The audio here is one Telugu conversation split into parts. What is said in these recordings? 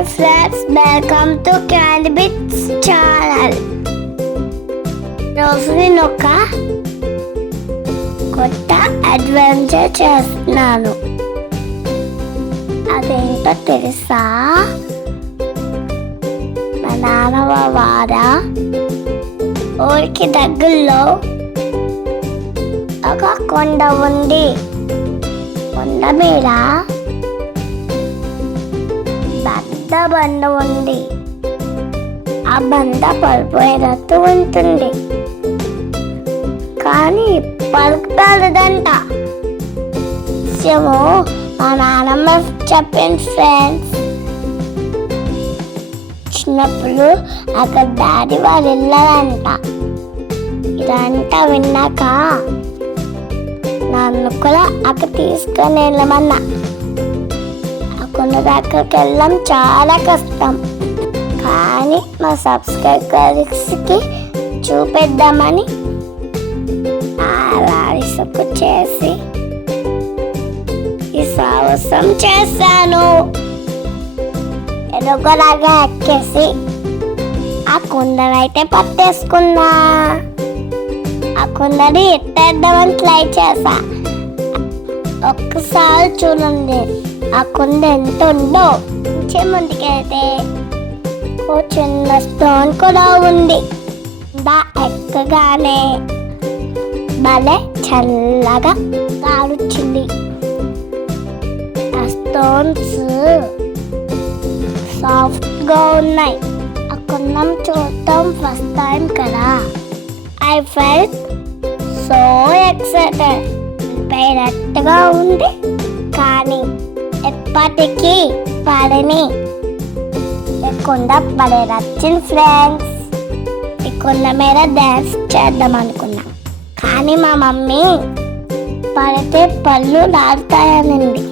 Hi friends, welcome to candy bits channel. రోజు నేను ఒక కొత్త అడ్వెంచర్ చేస్తున్నాను. అదేంటో తెలుసా? మా నాన్నవ వాడ ఊరికి దగ్గరలో ఒక కొండ ఉంది. కొండ మీద పెద్ద బండ ఉంది. ఆ బండ పడిపోయేటట్టు ఉంటుంది, కానీ పలుకుతాడదంట. విషయము మా నాన్నమ్మ చెప్పింది ఫ్రెండ్స్. చిన్నప్పుడు అక్కడ డాడీ వాళ్ళు వెళ్ళారంట. ఇదంతా విన్నాక నన్ను కూడా అక్కడ తీసుకొని వెళ్ళమన్నా. ఆ కొండ దగ్గరికి వెళ్ళడం చాలా కష్టం, కానీ మా సబ్స్క్రైబర్స్కి చూపిద్దామని రిసకు చేసి ఈ సాహసం చేశాను. ఎదుగులాగా ఎక్కేసి ఆ కొండనైతే పట్టేసుకున్నా. ఆ కొండని ఎత్తేద్దామని ట్రై చేశా. ఒక్కసారి చూడండి ఆ కొండ ఎంత ఉందో. కొంచెం ముందుకెళ్తే ఓ చిన్న స్టోన్ కూడా ఉంది. ఎక్కగానే భలే చల్లగా కారుచ్చింది. ఆ స్టోన్స్ సాఫ్ట్గా ఉన్నాయి. ఆ కొండం చూడటం ఫస్ట్ టైం కదా. I felt so excited. పైనట్టుగా ఉంది, కానీ ఎప్పటికీ పడని కొండ పడే నచ్చింది ఫ్రెండ్స్. ఈ కొండ మీద డ్యాన్స్ చేద్దాం అనుకున్నా, కానీ మా మమ్మీ పడితే పళ్ళు నాడుతాయనింది.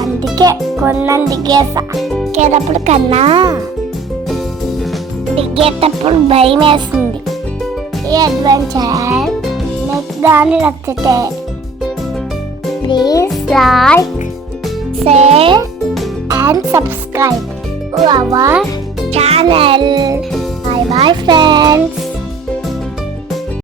అందుకే కొండను దిగేసా. దిగేటప్పుడు కన్నా దిగేటప్పుడు భయం వేసింది. ఈ అడ్వెంచర్ మీకు కానీ నచ్చితే please like, share and subscribe to our channel. Bye bye friends.